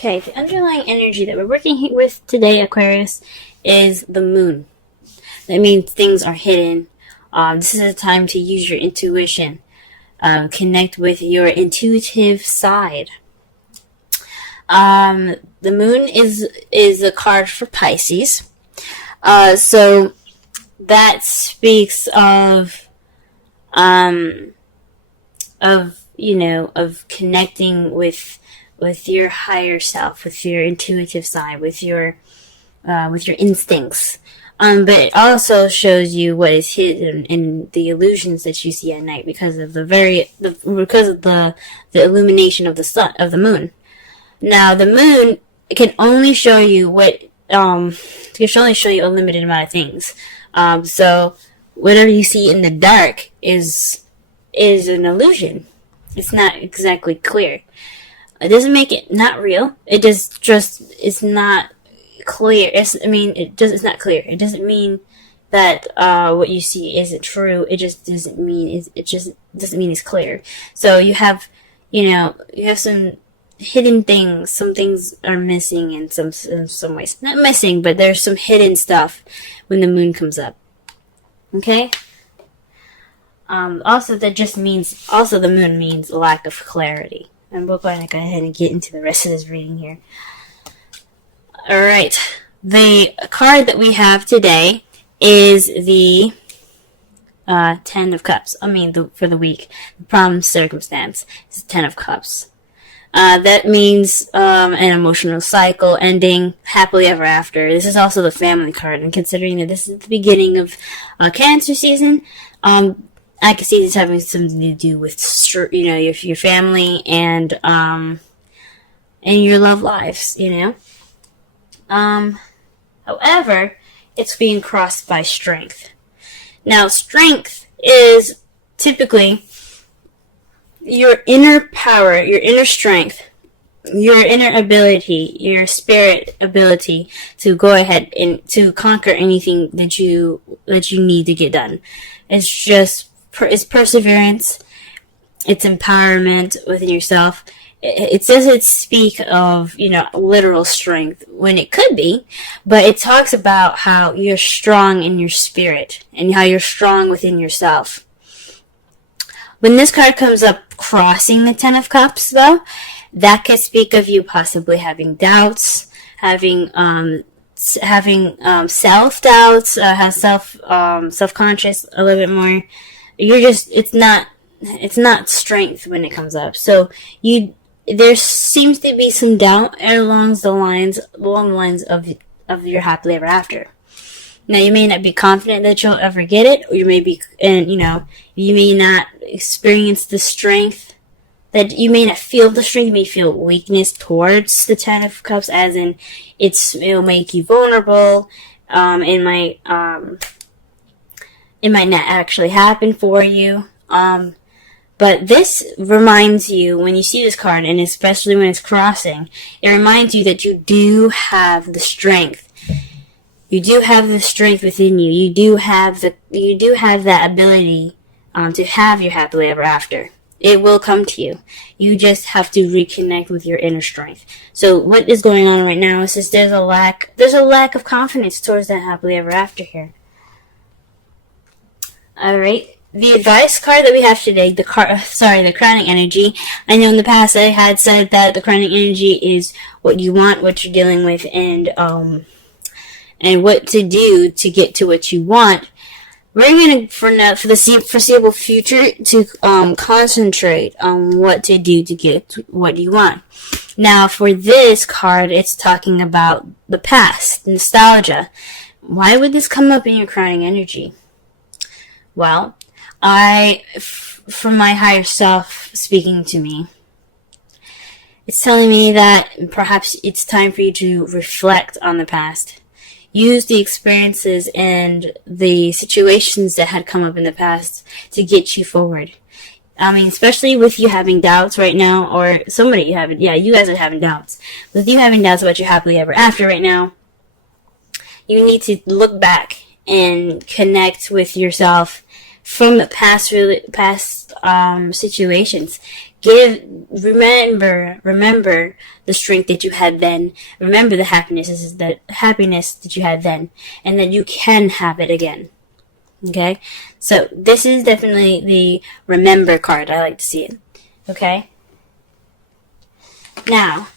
Okay, the underlying energy that we're working with today, Aquarius, is the moon. That means things are hidden. This is a time to use your intuition. Connect with your intuitive side. The moon is a card for Pisces. So that speaks of connecting with your higher self, with your intuitive side, with your instincts. But it also shows you what is hidden in the illusions that you see at night because of the illumination of the sun, of the moon. Now, the moon can only show you a limited amount of things. So whatever you see in the dark is an illusion. It's not exactly clear. It doesn't make it not real. It just it's not clear. It's not clear. It doesn't mean that what you see isn't true. It just doesn't mean it's clear. So you have some hidden things. Some things are missing in some ways. Not missing, but there's some hidden stuff when the moon comes up. Okay? Also the moon means lack of clarity. And we're going to go ahead and get into the rest of this reading here. Alright. The card that we have today is the Ten of Cups. For the week. The problem circumstance is the Ten of Cups. That means an emotional cycle ending happily ever after. This is also the family card, and considering that this is the beginning of Cancer season, I can see this having something to do with your family and your love lives. However, it's being crossed by strength. Now, strength is typically your inner power, your inner strength, your inner ability, your spirit ability to go ahead and to conquer anything that you need to get done. It's perseverance, it's empowerment within yourself. It doesn't speak of, literal strength when it could be, but it talks about how you're strong in your spirit and how you're strong within yourself. When this card comes up crossing the Ten of Cups, though, that could speak of you possibly having doubts, having self-doubts, self-conscious a little bit more. It's not strength when it comes up. So there seems to be some doubt along the lines of your happily ever after. Now, you may not be confident that you'll ever get it, or you may not experience the strength, that you may not feel the strength, you may feel weakness towards the Ten of Cups, as in it'll make you vulnerable, it might not actually happen for you. But this reminds you, when you see this card, and especially when it's crossing, it reminds you that you do have the strength. You do have the strength within you. You do have that ability to have your happily ever after. It will come to you. You just have to reconnect with your inner strength. So what is going on right now is just there's a lack of confidence towards that happily ever after here. Alright, the advice card that we have today, the crowning energy. I know in the past I had said that the crowning energy is what you want, what you're dealing with, and what to do to get to what you want. We're going to, for the foreseeable future, to concentrate on what to do to get what you want. Now, for this card, it's talking about the past, nostalgia. Why would this come up in your crowning energy? Well, from my higher self speaking to me, it's telling me that perhaps it's time for you to reflect on the past. Use the experiences and the situations that had come up in the past to get you forward. Especially with you having doubts right now, or you guys are having doubts. With you having doubts about your happily ever after right now, you need to look back and connect with yourself from past situations. Remember the strength that you had then. Remember the happiness that you had then, and that you can have it again. Okay? So, this is definitely the remember card. I like to see it. Okay? Now,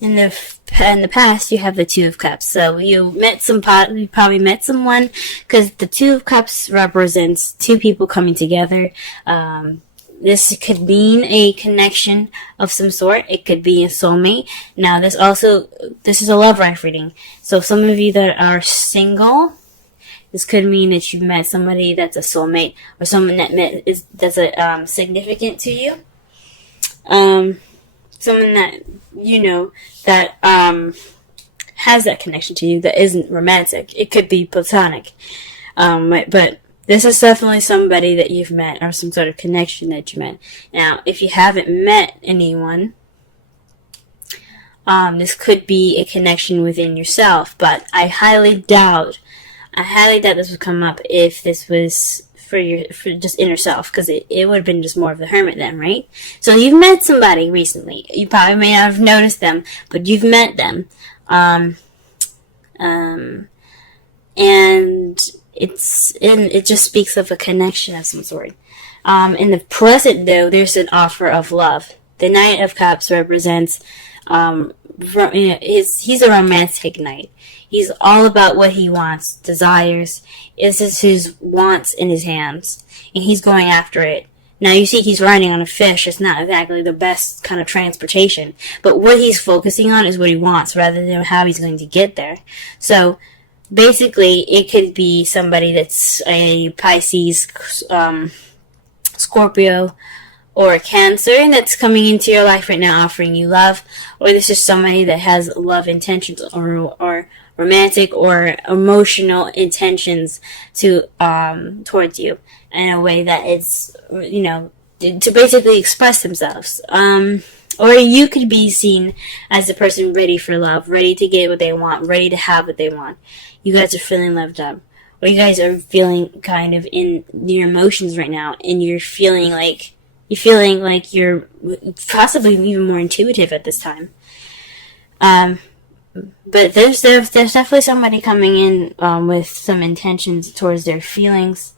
in the past, you have the Two of Cups. So, you probably met someone, because the Two of Cups represents two people coming together. This could mean a connection of some sort. It could be a soulmate. Now, this is a love life reading. So, some of you that are single, this could mean that you've met somebody that's a soulmate, or someone that's significant to you. Someone that that has that connection to you that isn't romantic. It could be platonic, but this is definitely somebody that you've met, or some sort of connection that you met. Now, if you haven't met anyone, this could be a connection within yourself, but I highly doubt this would come up if this was for just inner self, because it would have been just more of the hermit then, right? So you've met somebody recently. You probably may not have noticed them, but you've met them. And it just speaks of a connection of some sort. In the present, though, there's an offer of love. The Knight of Cups represents, he's a romantic knight. He's all about what he wants, desires. This is his wants in his hands, and he's going after it. Now, you see he's riding on a fish. It's not exactly the best kind of transportation, but what he's focusing on is what he wants, rather than how he's going to get there. So, basically, it could be somebody that's a Pisces, Scorpio, or Cancer that's coming into your life right now, offering you love, or this is somebody that has love intentions, or romantic or emotional intentions towards you in a way that it's, to basically express themselves. Or you could be seen as a person ready for love, ready to get what they want, ready to have what they want. You guys are feeling loved up. Or you guys are feeling kind of in your emotions right now, and you're feeling like you're possibly even more intuitive at this time. But there's definitely somebody coming in with some intentions towards their feelings.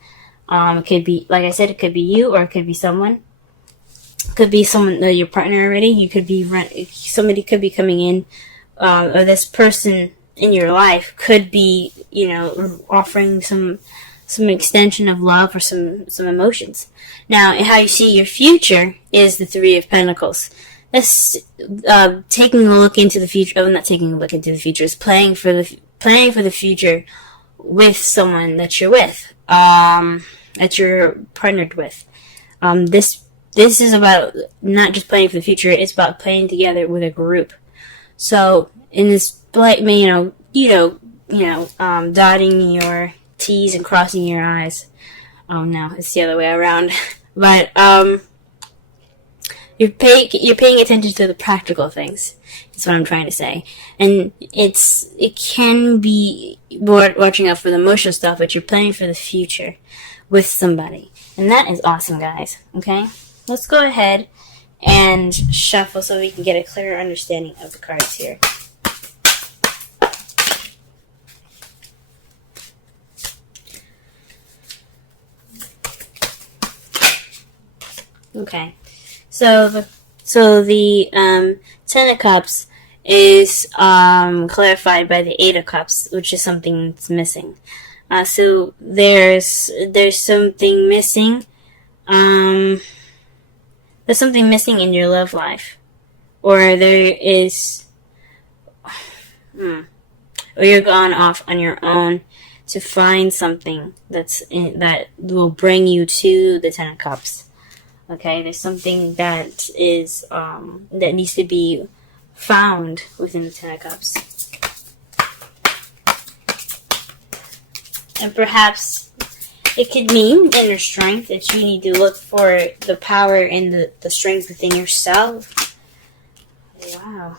It could be, like I said, it could be you, or it could be someone. It could be someone, your partner already. You could be somebody could be coming in, or this person in your life could be, offering some extension of love or some emotions. Now, how you see your future is the Three of Pentacles. That's taking a look into the future. Oh, not taking a look into the future. It's planning for the future with someone that you're with, that you're partnered with. This is about not just planning for the future. It's about playing together with a group. So in this, dotting your T's and crossing your I's. Oh no, it's the other way around. But you're paying attention to the practical things. That's what I'm trying to say. And it can be watching out for the emotional stuff, but you're planning for the future with somebody. And that is awesome, guys. Okay? Let's go ahead and shuffle so we can get a clearer understanding of the cards here. Okay. So the Ten of Cups is clarified by the Eight of Cups, which is something that's missing. So there's something missing. There's something missing in your love life, or there is, or you're gone off on your own to find something that will bring you to the Ten of Cups. Okay, there's something that is that needs to be found within the Ten of Cups, and perhaps it could mean inner strength, that you need to look for the power and the strength within yourself. Wow.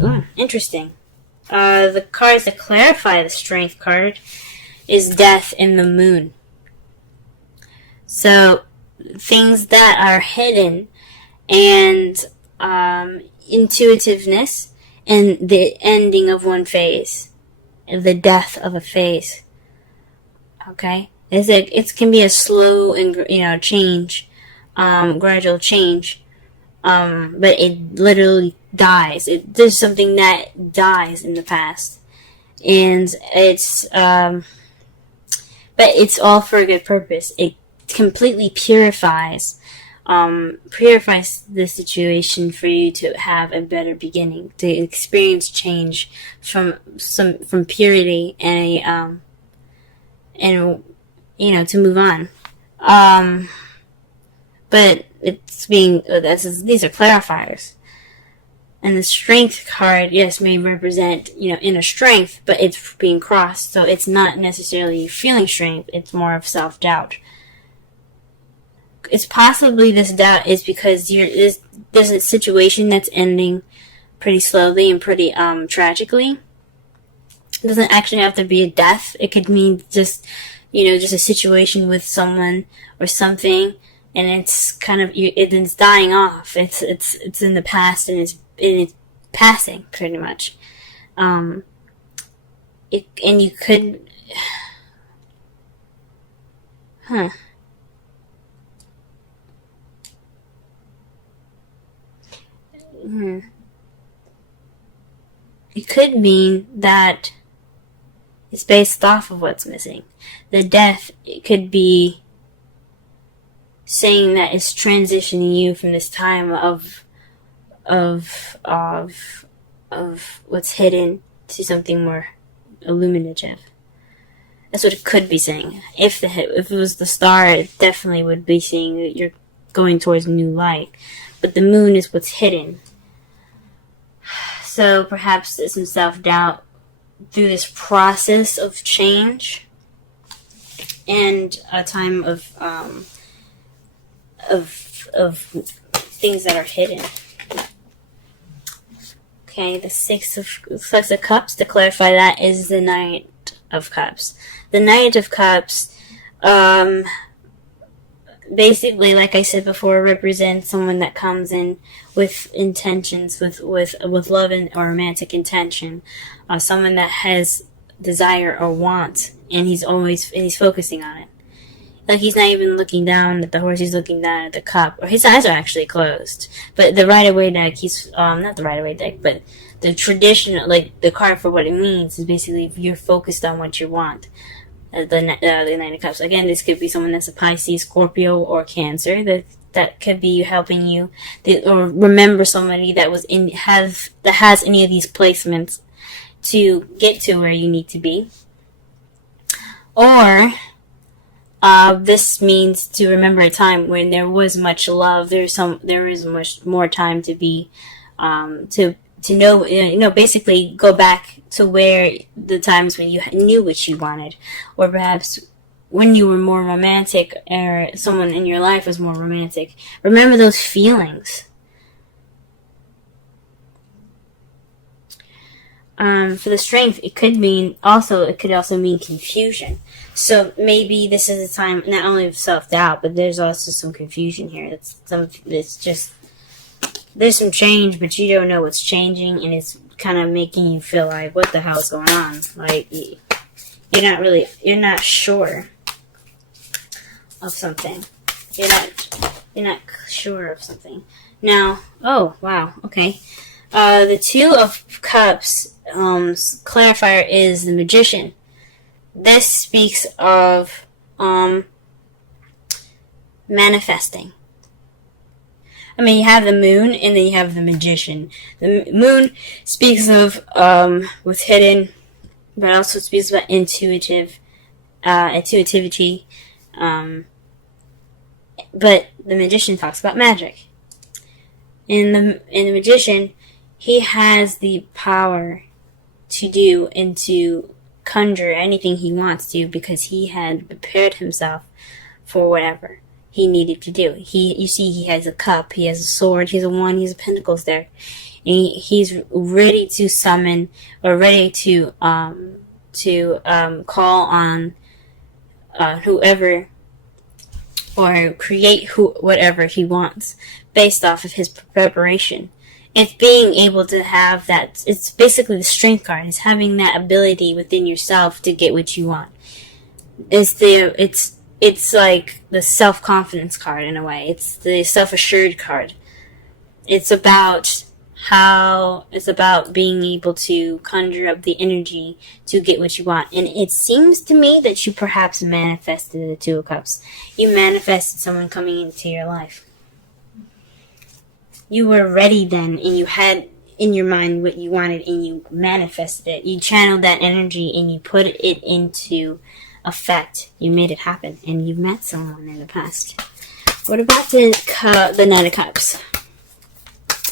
Ooh, interesting. The cards that clarify the strength card is Death and the Moon. So, things that are hidden, and intuitiveness, and the ending of one phase, the death of a phase. Okay, it can be a slow and change, gradual change, but it literally dies. There's something that dies in the past, and but it's all for a good purpose. It completely purifies the situation for you to have a better beginning, to experience change from purity and to move on. But these are clarifiers. And the strength card, yes, may represent, inner strength, but it's being crossed, so it's not necessarily feeling strength, it's more of self-doubt. It's possibly this doubt is because there's a situation that's ending pretty slowly and pretty tragically. It doesn't actually have to be a death. It could mean just a situation with someone or something, and it's kind of it's dying off. It's in the past, and it's passing pretty much. And you could, It could mean that it's based off of what's missing. The death, it could be saying that it's transitioning you from this time of what's hidden to something more illuminative. That's what it could be saying. If it was the star, it definitely would be saying that you're going towards new light. But the moon is what's hidden. So perhaps there's some self-doubt through this process of change, and a time of things that are hidden. Okay, the Six of Cups, to clarify that, is the Knight of Cups. The Knight of Cups, basically, like I said before, represents someone that comes in with intentions, with love or romantic intention. Someone that has desire or want, and he's focusing on it. Like, he's not even looking down at the horse, he's looking down at the cup. Or his eyes are actually closed. But the Rider-Waite deck, not the Rider-Waite deck, but the traditional, like, the card for what it means is basically if you're focused on what you want. The Knight of Cups. Again, this could be someone that's a Pisces, Scorpio, or Cancer. That could be helping you, or remember somebody that has any of these placements to get to where you need to be. Or this means to remember a time when there was much love. There is much more time to be to know, basically go back to where the times when you knew what you wanted, or perhaps when you were more romantic, or someone in your life was more romantic. Remember those feelings. For the Strength, it could also mean confusion. So maybe this is a time not only of self-doubt, but there's also some confusion here. There's some change, but you don't know what's changing, and it's kind of making you feel like, what the hell's going on? Like, you're not sure of something. You're not sure of something. Now, oh, wow, okay. The Two of Cups, clarifier is the Magician. This speaks of, manifesting. I mean, you have the Moon, and then you have the Magician. The Moon speaks of what's hidden, but also speaks about intuitivity. But the Magician talks about magic. In the Magician, he has the power to do and to conjure anything he wants to, because he had prepared himself for whatever he needed to do. He has a cup, he has a sword, he has a wand, he has a pentacles there. And he's ready to summon, or ready to call on whoever or create whatever he wants based off of his preparation. It's being able to have that. It's basically the strength card. It's having that ability within yourself to get what you want. It's like the self-confidence card in a way. It's the self-assured card. It's about being able to conjure up the energy to get what you want. And it seems to me that you perhaps manifested the Two of Cups. You manifested someone coming into your life. You were ready then, and you had in your mind what you wanted, and you manifested it. You channeled that energy, and you put it into effect. You made it happen, and you met someone in the past. What about the Knight of Cups?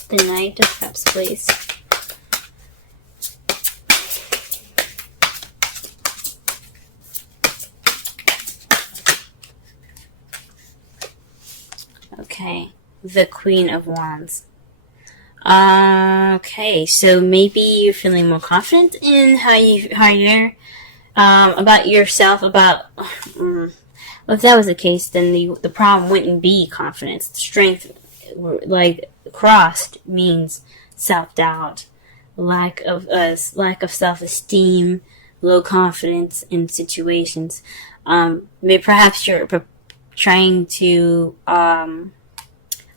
The Knight of Cups, please. Okay, the Queen of Wands. Okay, so maybe you're feeling more confident in how you're about yourself. Well, if that was the case, then the problem wouldn't be confidence. Strength, like crossed, means self-doubt, lack of self-esteem, low confidence in situations. Maybe perhaps you're trying to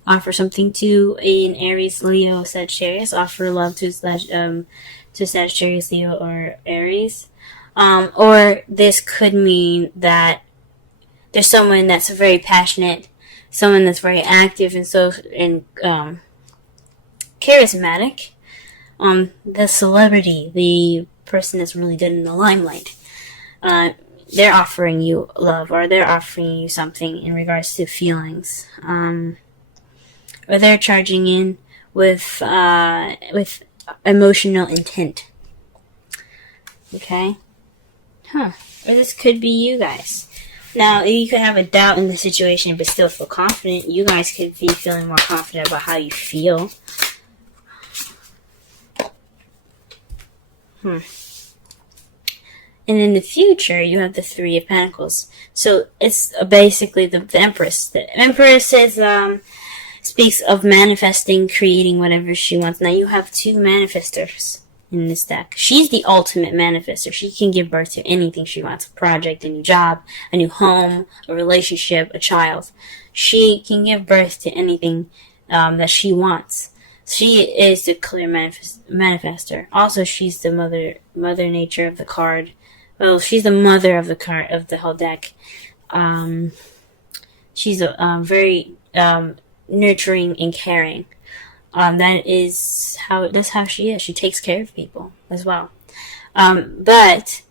offer something to an Aries, Leo, Sagittarius. Offer love to Sagittarius, Leo, or Aries. Or this could mean that there's someone that's very passionate, someone that's very active and charismatic. The celebrity, the person that's really good in the limelight. They're offering you love, or they're offering you something in regards to feelings. Or they're charging in with emotional intent. Okay? Or this could be you guys. Now, you could have a doubt in the situation but still feel confident. You guys could be feeling more confident about how you feel. And in the future, you have the Three of Pentacles. So it's basically the Empress. The Empress speaks of manifesting, creating whatever she wants. Now you have two manifestors in this deck. She's the ultimate manifester. She can give birth to anything she wants. A project, a new job, a new home, a relationship, a child. She can give birth to anything that she wants. She is the clear manifester. Also, she's the mother nature of the card. Well, she's the mother of the card, of the whole deck. She's very nurturing and caring. That's how she is. She takes care of people as well. But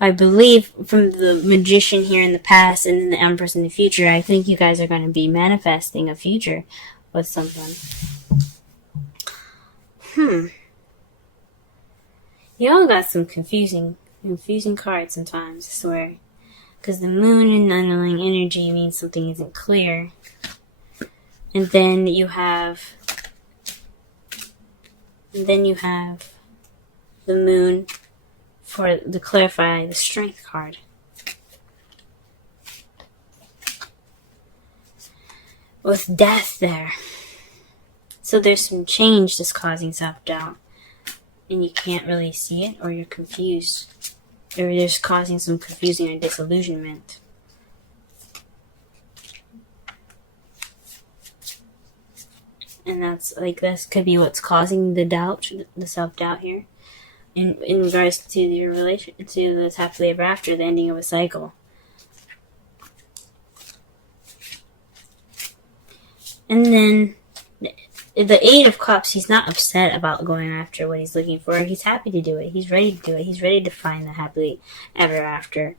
I believe from the Magician here in the past and then the Empress in the future, I think you guys are going to be manifesting a future with someone. Y'all got some confusing cards sometimes, I swear. Because the Moon and underlying energy means something isn't clear. And then you have the Moon to clarify the Strength card. With Death there. So there's some change that's causing self-doubt. And you can't really see it, or you're confused. Or there's causing some confusion or disillusionment. And this could be what's causing the doubt, the self-doubt here. In regards to your relation, to this happily ever after, the ending of a cycle. And then the Eight of Cups, he's not upset about going after what he's looking for. He's happy to do it. He's ready to do it. He's ready to find the happily ever after.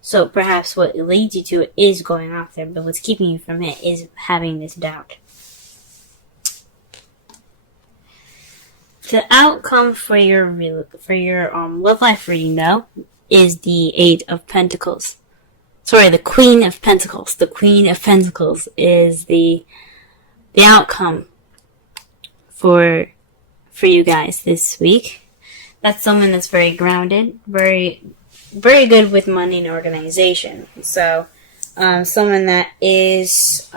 So perhaps what leads you to it is going off there, but what's keeping you from it is having this doubt. The outcome for your love life reading, though, is the Eight of Pentacles. Sorry, the Queen of Pentacles. The Queen of Pentacles is the outcome for you guys this week. That's someone that's very grounded, very good with money and organization. So someone that is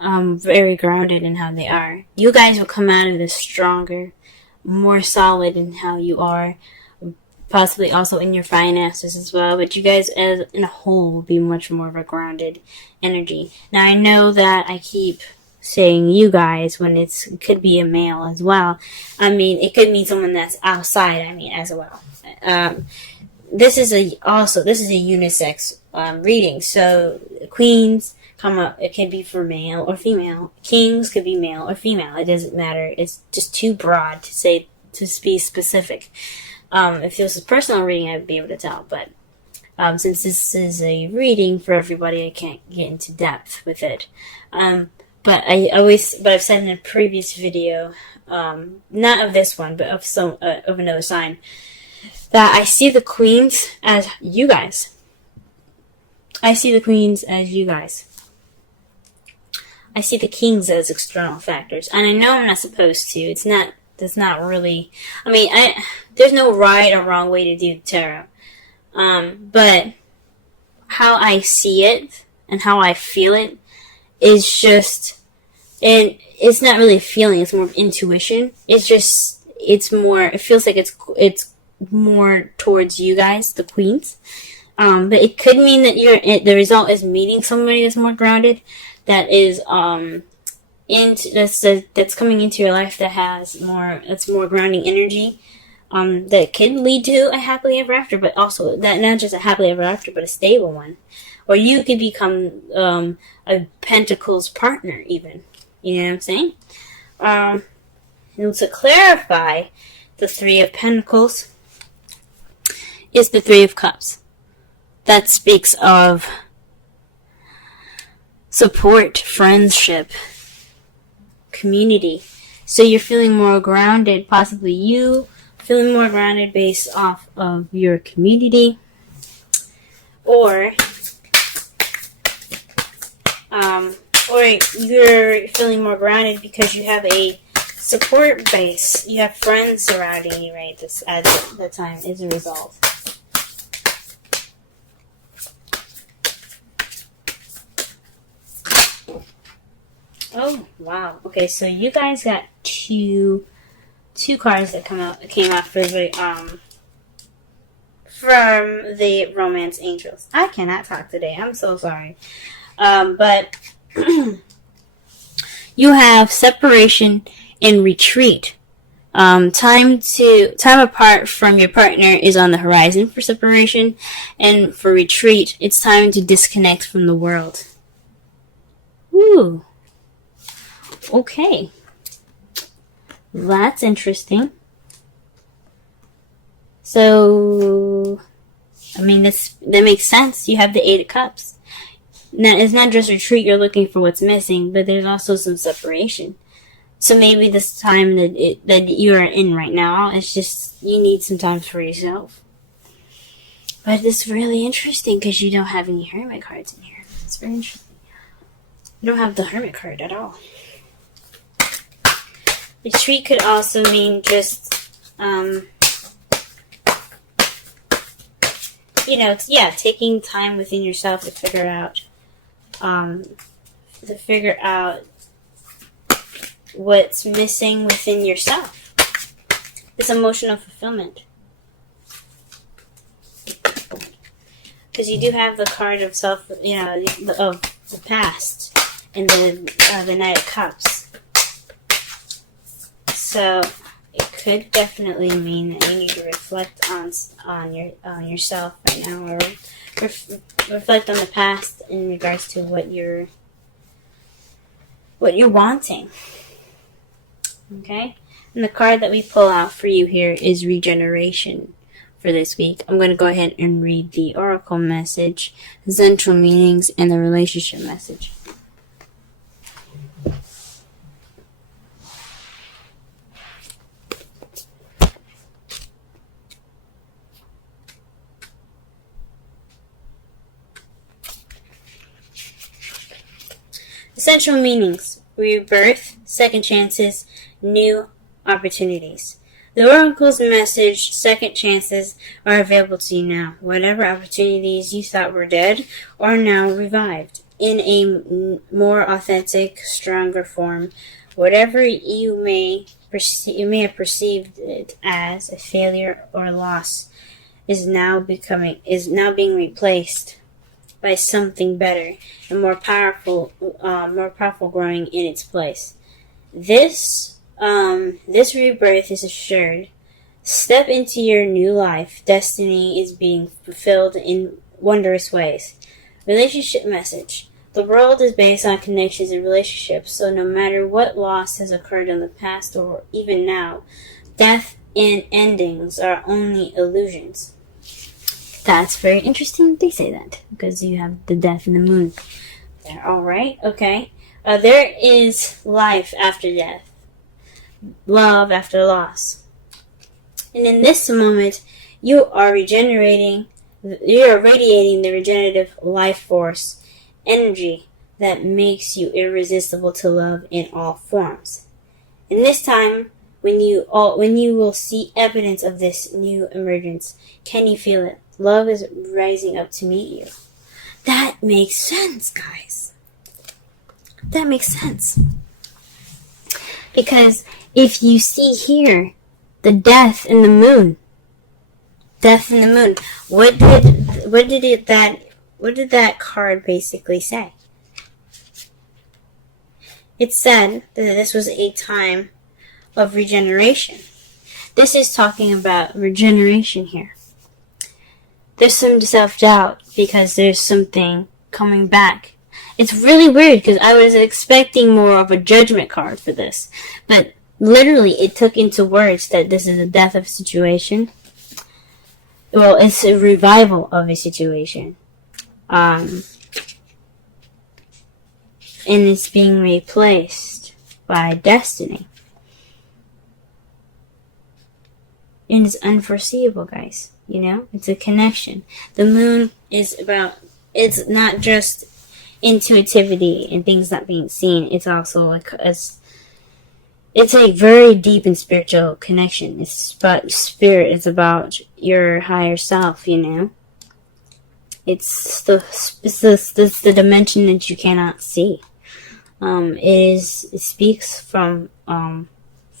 very grounded in how they are. You guys will come out of this stronger, more solid in how you are, possibly also in your finances as well, but you guys as in a whole will be much more of a grounded energy. Now I know that I keep saying you guys when it could be a male as well. I mean, it could mean someone that's outside, as well. This is a unisex reading, so queens come up. It can be for male or female. Kings could be male or female. It doesn't matter. It's just too broad to be specific. If it was a personal reading, I'd be able to tell. But since this is a reading for everybody, I can't get into depth with it. But I've said in a previous video, not of this one, but of another sign, that I see the queens as you guys. I see the queens as you guys. I see the kings as external factors, and I know I'm not supposed to. That's not really. There's no right or wrong way to do tarot. But how I see it and how I feel it is just, and it's not really feeling. It's more intuition. It feels like it's more towards you guys, the queens. But it could mean that the result is meeting somebody that's more grounded, that is that's coming into your life that's more grounding energy. That can lead to a happily ever after, but also that not just a happily ever after, but a stable one. Or you could become a Pentacles partner, even. You know what I'm saying? And to clarify, the Three of Pentacles is the Three of Cups. That speaks of support, friendship, community. So you're feeling more grounded, possibly you feeling more grounded based off of your community, or you're feeling more grounded because you have a support base. You have friends surrounding you, right? This at the time is a result. Oh wow! Okay, so you guys got two cards that came out for from the Romance Angels. I cannot talk today. I'm so sorry. But you have separation and retreat. Time apart from your partner is on the horizon for separation, and for retreat, it's time to disconnect from the world. Ooh. Okay. That's interesting. So, that makes sense. You have the Eight of Cups. Now, it's not just retreat, you're looking for what's missing, but there's also some separation. So maybe this time that you are in right now, it's just, you need some time for yourself. But it's really interesting because you don't have any Hermit cards in here. It's very interesting. You don't have the Hermit card at all. Retreat could also mean just, taking time within yourself to figure out what's missing within yourself. It's emotional fulfillment. Because you do have the card of of the past and the Knight of Cups. So it could definitely mean that you need to reflect on yourself right now, or reflect on the past in regards to what you're wanting. Okay? And the card that we pull out for you here is regeneration for this week. I'm going to go ahead and read the oracle message, the central meanings, and the relationship message. Essential meanings: rebirth, second chances, new opportunities. The Oracle's message, second chances, are available to you now. Whatever opportunities you thought were dead are now revived in a more authentic, stronger form. Whatever you may have perceived it as a failure or loss is now being replaced by something better and more powerful growing in its place. This rebirth is assured. Step into your new life. Destiny is being fulfilled in wondrous ways. Relationship message. The world is based on connections and relationships, so no matter what loss has occurred in the past or even now, death and endings are only illusions. That's very interesting they say that, because you have the death and the moon there. Alright, okay. There is life after death. Love after loss. And in this moment, you are radiating the regenerative life force energy that makes you irresistible to love in all forms. In this time, when you will see evidence of this new emergence, can you feel it? Love is rising up to meet you. That makes sense, guys. That makes sense. Because if you see here, the death and the moon. Death and the moon. What did that card basically say? It said that this was a time of regeneration. This is talking about regeneration here. There's some self-doubt because there's something coming back. It's really weird because I was expecting more of a judgment card for this. But literally it took into words that this is a death of a situation. Well, it's a revival of a situation. And it's being replaced by destiny. And it's unforeseeable, guys. You know, it's a connection. The moon is about, it's not just intuitivity and things not being seen. It's also like, it's a very deep and spiritual connection. It's about spirit. It's about your higher self, you know. It's the dimension that you cannot see. It speaks from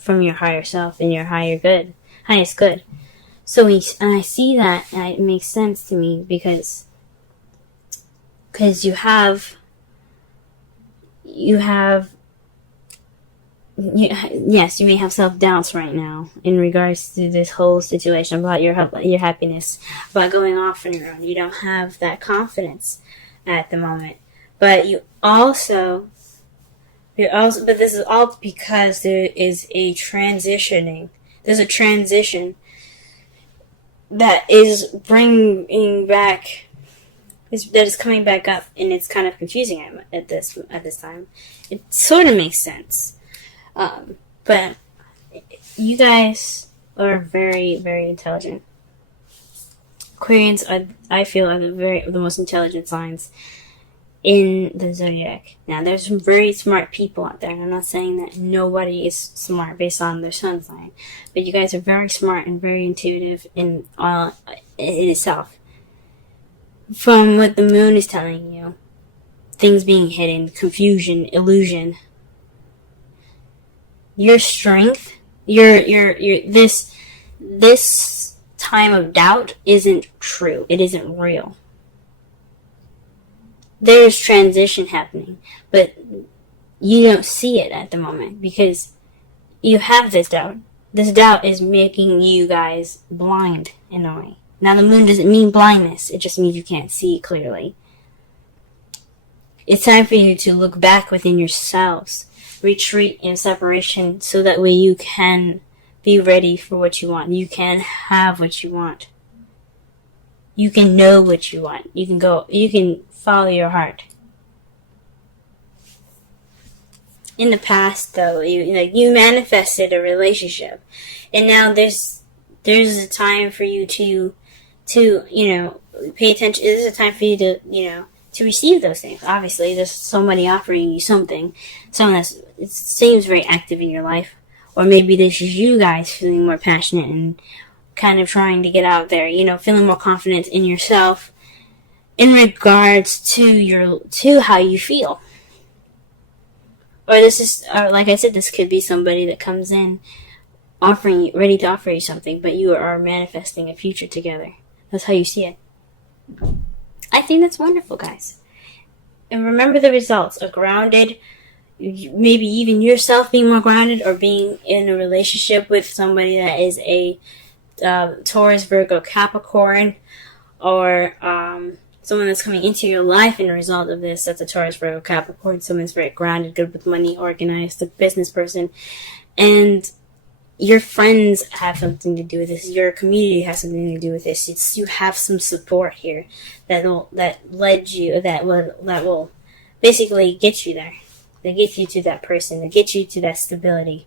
your higher self and your highest good. So when I see that, it makes sense to me because you may have self-doubts right now in regards to this whole situation about your happiness, about going off on your own. You don't have that confidence at the moment. But but this is all because there is a transitioning. There's a transition that is bringing back, that is coming back up, and it's kind of confusing at this time. It sort of makes sense. But you guys are very, very intelligent. Aquarians, I feel, are the most intelligent signs in the zodiac. Now, there's some very smart people out there. I'm not saying that nobody is smart based on their sun sign, but you guys are very smart and very intuitive in itself. From what the moon is telling you, things being hidden, confusion, illusion. Your strength, this time of doubt isn't true. It isn't real. There's transition happening, but you don't see it at the moment because you have this doubt. This doubt is making you guys blind in a way. Now, the moon doesn't mean blindness. It just means you can't see clearly. It's time for you to look back within yourselves. Retreat in separation so that way you can be ready for what you want. You can have what you want. You can know what you want. You can follow your heart. In the past, though, you manifested a relationship, and now there's a time for you to pay attention. There's a time for you to receive those things. Obviously, there's somebody offering you something, someone it seems very active in your life, Or maybe this is you guys feeling more passionate and kind of trying to get out there, you know, feeling more confident in yourself in regards to how you feel. Or this is, or like I said, this could be somebody that comes in ready to offer you something, but you are manifesting a future together. That's how you see it. I think that's wonderful, guys. And remember the results of grounded, maybe even yourself being more grounded, or being in a relationship with somebody that is a Taurus, Virgo, Capricorn, or someone that's coming into your life in a result of this. That's a Taurus, Virgo, Capricorn. Someone's very grounded, good with money, organized, a business person. And your friends have something to do with this. Your community has something to do with this. You have some support here that will basically get you there. That gets you to that person. That gets you to that stability.